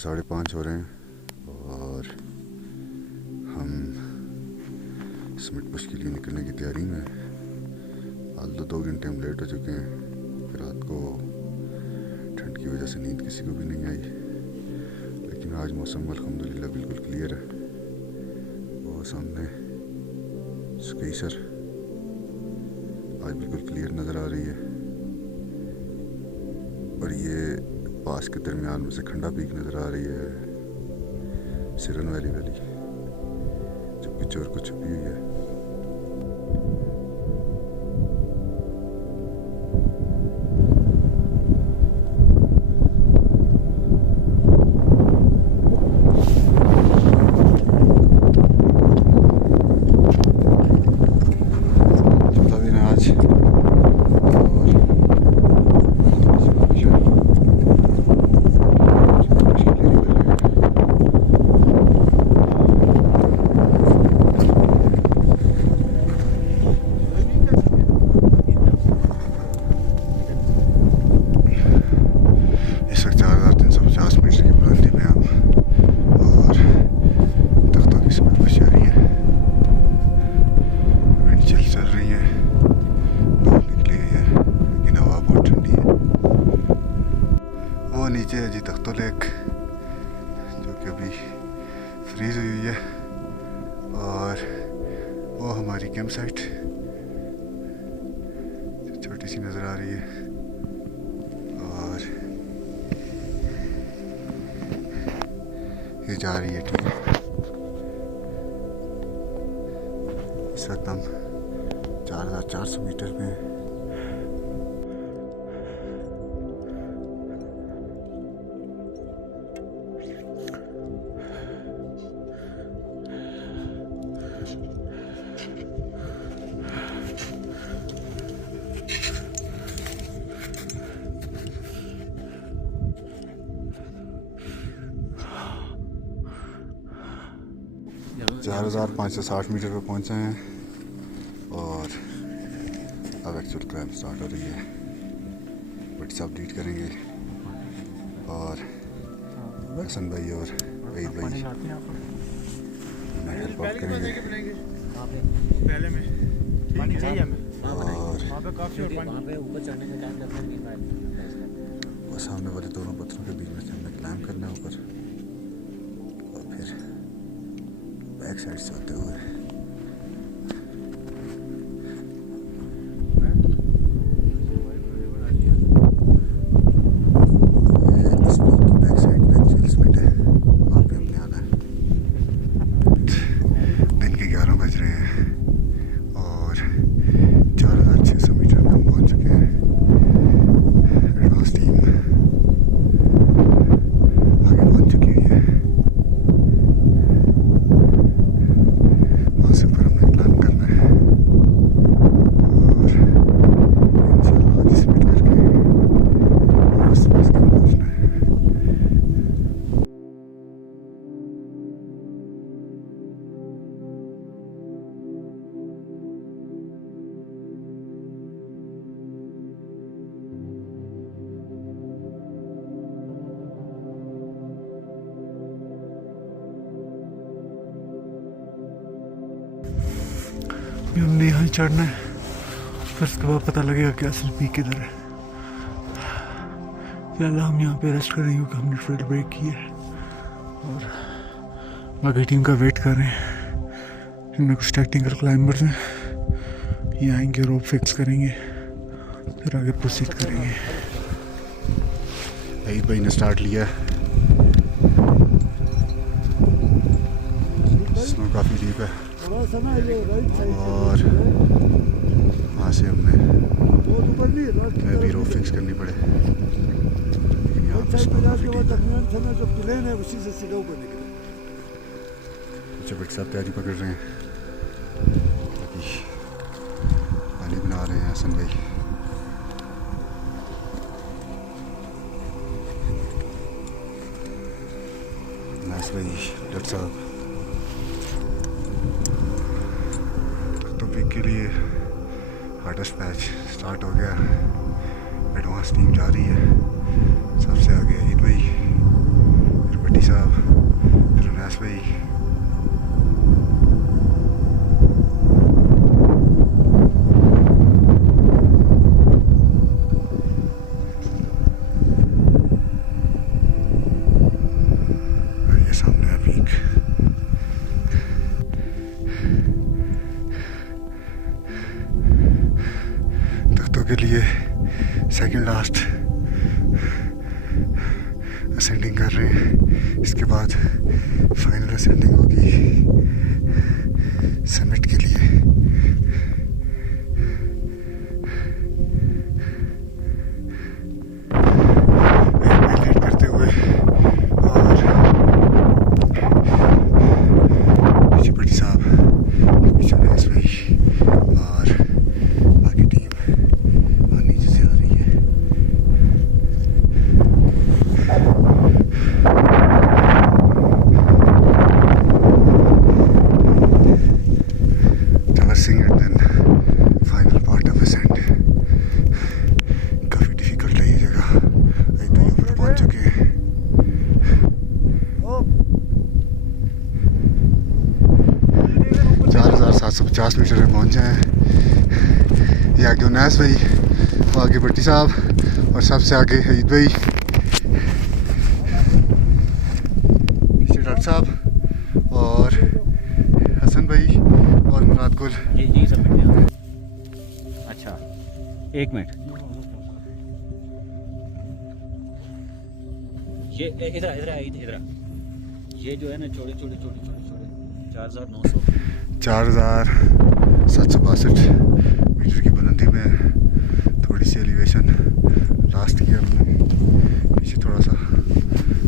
5:30 हो रहे हैं और हम समिट पुश के लिए निकलने की तैयारी में हैं। हाल तो 2 घंटे हम लेट हो चुके हैं। रात को ठंड की वजह से नींद किसी को भी नहीं आई, लेकिन आज मौसम अल्हम्दुलिल्लाह बिल्कुल क्लियर है। वो सामने स्केसर आज बिल्कुल क्लियर नज़र आ रही है और ये पास के दरमियान में से खंडा पीक नज़र आ रही है, सिरन वैली जो पिछोर को छुपी हुई है। नीचे है जी तख्तो लेक, जो कि अभी फ्रीज हुई है, और वो हमारी कैंप साइट छोटी सी नज़र आ रही है। और ये जा रही है ठीक। इस वक्त हम 4400 मीटर में हैं। चार 4560 मीटर पर पहुंचे हैं और अब एक्चुअल क्लाइंब स्टार्ट हो रही है। बट सब अपडेट करेंगे और हसन भाई और वहीद भाई हेल्प आउट करेंगे। पहले में पानी चाहिए हमें, और वहाँ पे काफ़ी और वहाँ पे ऊपर चढ़ने का टाइम लगता है। वो सामने वाले दोनों पत्थरों के बीच में से हमें क्लाइंब करना है ऊपर, और फिर बैक साइड से होते हुए दिन के 11 बज रहे हैं और 4600 मीटर में हम पहुंच चुके हैं। एडवांस टीम आगे पहुंच चुकी हुई है। वहाँ से ऊपर हमने प्लान करना है और इंशाल्लाह आधी स्पीड करके बस के पहुंचना है। हमने यहाँ चढ़ना है, फिर उसके बाद पता लगेगा कि असल पीक किधर है। फिलहाल हम यहाँ पे रेस्ट करेंगे क्योंकि हमने ट्रेल ब्रेक की है और बाकी टीम का वेट कर रहे हैं। इनमें कुछ टेक्निकल क्लाइंबर्स हैं, ये आएंगे, रोप फिक्स करेंगे, फिर आगे प्रोसीड करेंगे। वहीद भाई ने स्टार्ट लिया, स्नो काफ़ी डीप है और वहाँ से हमें भी रोप फिक्स करनी पड़े, लेकिन यहाँ पर स्नो काफ़ी डीप है। पीछे बट सब तैयारी पकड़ रहे हैं, अभी पानी बना रहे हैं हसन भाई। नाइस भाई, डॉक्टर साहब। के लिए हार्डेस्ट मैच स्टार्ट हो गया। एडवांस टीम जा रही है, सबसे आगे ईद भाई, फिर भट्टी साहब, फिर उनास भाई, और ये सामने है पीक। तख्तों के लिए सेकंड लास्ट असेंडिंग कर रहे हैं। इसके बाद फाइनल असेंडिंग होगी समिट के लिए। हाईलाइट करते हुए और पीछे भट्टी साहब, पीछे उनास भाई और बाकी टीम और नीचे से आ रही है। Traversing it then final part of ascent। काफ़ी डिफिकल्ट है ये जगह। अभी तो ऊपर पहुंच चुके हैं। 4750 मीटर पे पहुंचे हैं। ये आगे उनास भाई, आगे भट्टी साहब और सबसे आगे ईद भाई, पीछे डॉक्टर साहब और हसन भाई और मुराद गुल। जी सबमिट है। अच्छा 1 मिनट, ये इधर ये जो है ना छोटे 4762 4762 मीटर की बुलंदी में थोड़ी सी एलिवेशन लास्ट किया हमने। पीछे थोड़ा सा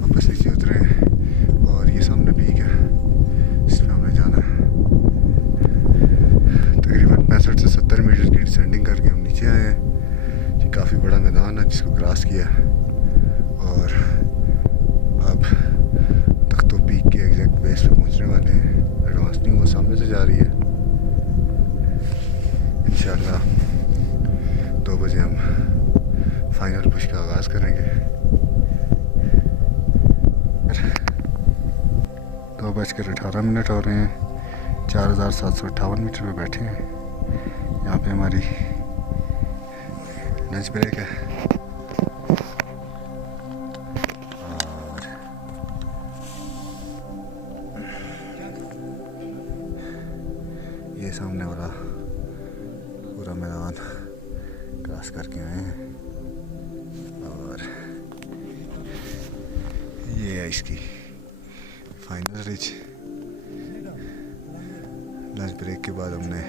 वापस नीचे उतरे हैं और ये सामने पीक है, इसमें हमने जाना है। तकरीबन 65 से 70 मीटर की डिसेंडिंग करके हम नीचे आए हैं। ये काफ़ी बड़ा मैदान है जिसको क्रॉस किया और अब तख्तो पीक के एग्जैक्ट बेस पे पहुंचने वाले हैं। एडवांस नहीं, वो सामने से जा रही है। इंशाल्लाह 2 बजे हम फाइनल पुश का आगाज़ करेंगे। 2:18 हो रहे हैं। 4758 मीटर पे बैठे हैं। यहाँ पे हमारी लंच ब्रेक है और ये सामने वाला पूरा मैदान क्रॉस करके आए हैं और ये है इसकी फाइनल रिच। लंच ब्रेक के बाद हमने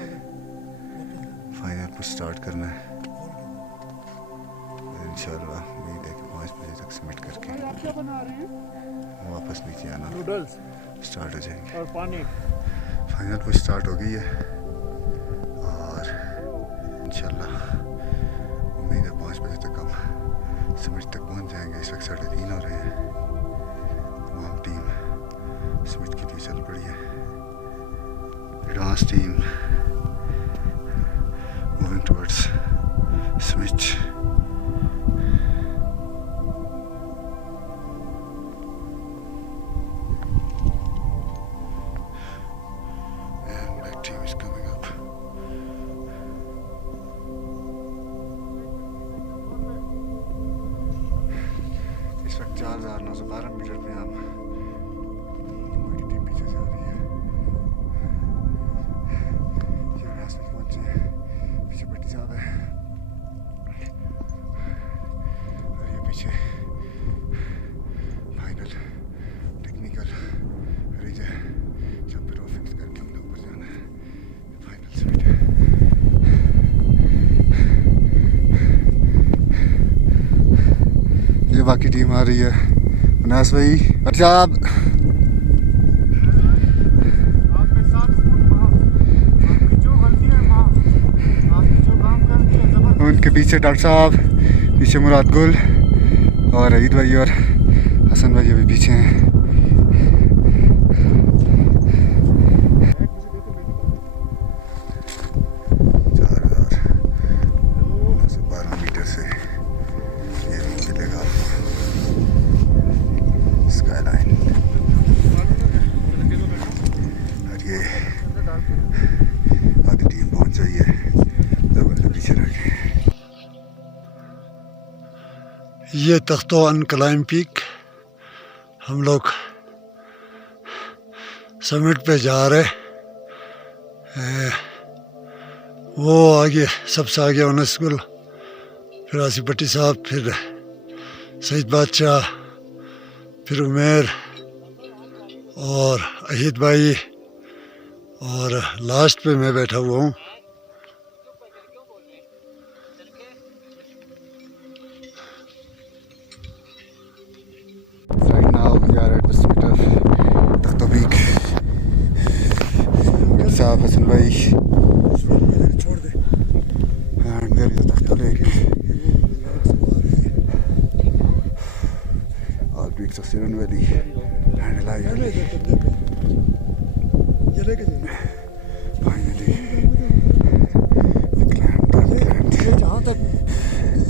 फाइनल पुश स्टार्ट करना है। इंशाल्लाह उम्मीद है कि 5 बजे तक सबमिट करके वापस नीचे आना स्टार्ट हो जाएंगे। और पानी फाइनल पुश स्टार्ट हो गई है और इंशाल्लाह उम्मीद है 5 बजे तक हम सबमिट तक पहुंच जाएंगे। इस वक्त 3:30 हो रहे हैं। तमाम टीम सबमिट के लिए चल पड़ी है। Advance team moving towards submit. इस वक्त 4912 मीटर पे हम बाकी टीम पीछे से आ रही है। ये उनास में पहुंचे हैं, पीछे भट्टी साहब है और ये पीछे फाइनल टेक्निकल रिज है जहाँ पे रो फिक्स करके हमने ऊपर जाना है। फाइनल स्पीड है। ये बाकी टीम आ रही है। उनास भाई, अच्छा आप उनके पीछे डॉक्टर साहब, पीछे मुराद गुल और ईद भाई और हसन भाई अभी पीछे हैं। Skyline। ये तख्तो अनक्लाइम पीक, हम लोग समिट पे जा रहे हैं। वो आगे सबसे आगे ओनस गुल, फिर आसिफ भट्टी साहब, फिर सईद बादशाह, फिर उमेर और अहीद भाई, और लास्ट पे मैं बैठा हुआ हूँ। Right now we are at the summit of Takhto Peak. साहब हसन भाई, and there is Takhto Lake. All peaks of Siran Valley and Elai Valley. Finally, we climbed and जहाँ तक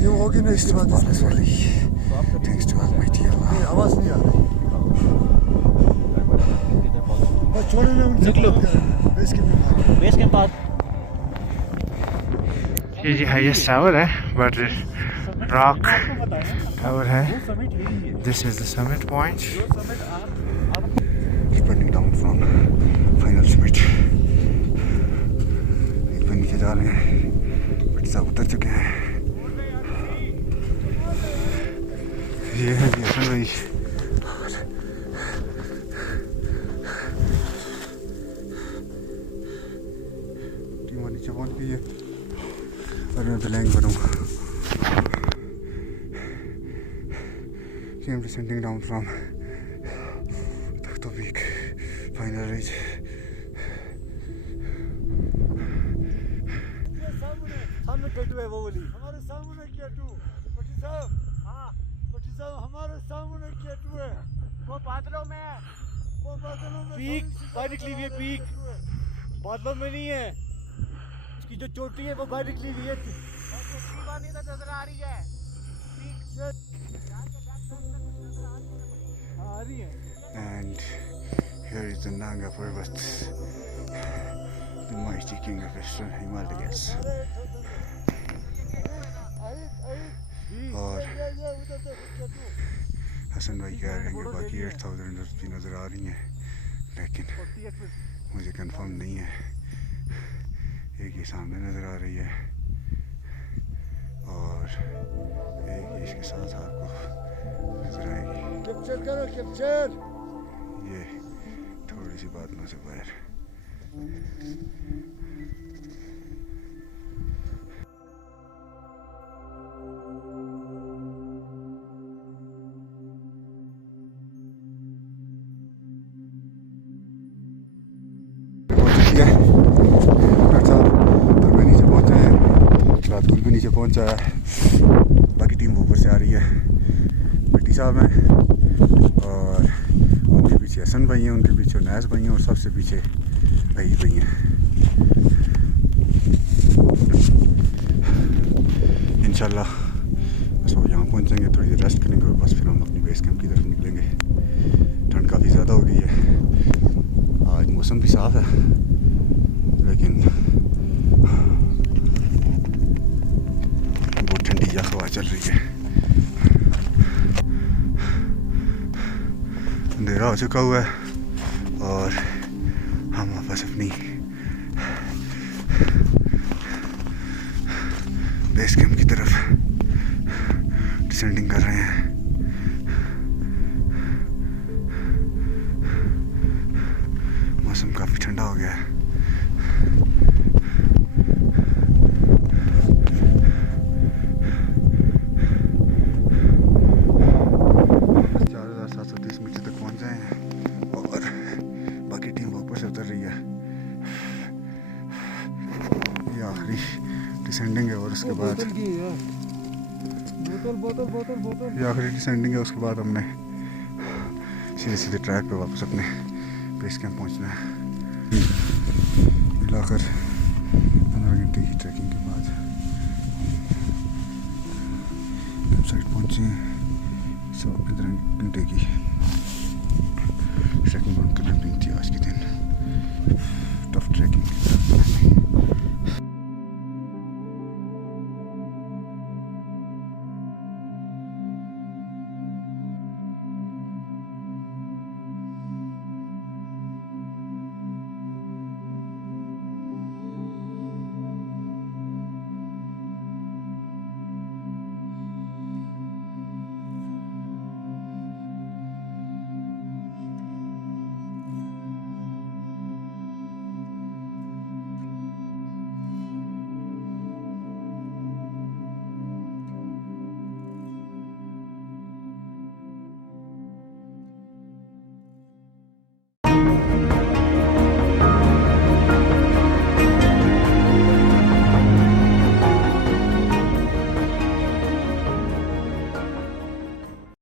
ये होगी ना इसके बाद Palas Valley. Thanks to Almighty Allah. आवाज़ नहीं आ रही। बस छोड़ो ना, निकलो बेस के पास ये जी हाईएस्ट टावर है, बट रॉक टावर है। This is the summit point. Spreading down from final summit. एक पे नीचे जा रहे हैं, बट सब उतर चुके हैं। ये है जी हसन भाई। टीम नीचे पहुंच गई है और मैं बिलैंग करूँगा। I'm descending down from Takhto Peak, final reach. सामने केटू है वो वाली, हमारे सामने केटू। भट्टी साहब, हाँ भट्टी साहब, हमारे सामने केटू है। वो बादलों में है, वो बादलों में। पीक बाहर निकली हुई है, पीक बादलों में नहीं है। उसकी जो चोटी है वो बाहर निकली हुई है, नहीं तो नजर आ रही है। आ रही है। And here is the Nanga Parvat, the mighty king of Western Himalayas. और हसन भाई कह रहे हैं कि बाकी 8000 भी नज़र आ रही हैं, लेकिन मुझे कंफर्म नहीं है। एक ये सामने नज़र आ रही है और एक ये इसके साथ आपको नज़र आएगी। कैप्चर करो, कैप्चर। ये थोड़ी सी बात से बाहर। रातुल भी नीचे पहुंचा है, बाकी टीम ऊपर से आ रही है। भट्टी साहब हैं और उनके पीछे हसन भाई हैं, उनके पीछे नैस भाई हैं और सबसे पीछे भाई भाई हैं। इंशाल्लाह बस वो यहाँ पहुँचेंगे, थोड़ी देर रेस्ट करेंगे और बस फिर हम अपनी बेस कैंप की तरफ निकलेंगे। ठंड काफ़ी ज़्यादा हो गई है, आज मौसम भी साफ़ है, लेकिन बहुत ठंडी हवा चल रही है। अंधेरा हो चुका हुआ है और हम वापस अपनी बेस कैंप की तरफ डिसेंडिंग कर रहे हैं। मौसम काफ़ी ठंडा हो गया है। डिसेंडिंग है और उसके बाद ये आखिरी डिसेंडिंग है। उसके बाद हमने सीधे सीधे ट्रैक पे वापस अपने बेस कैंप पहुंचना है। मिलाकर 15 घंटे की ट्रैकिंग के बाद कैंप साइट पहुंचे हैं। 15 घंटे की ट्रैकिंग करनी थी आज के दिन।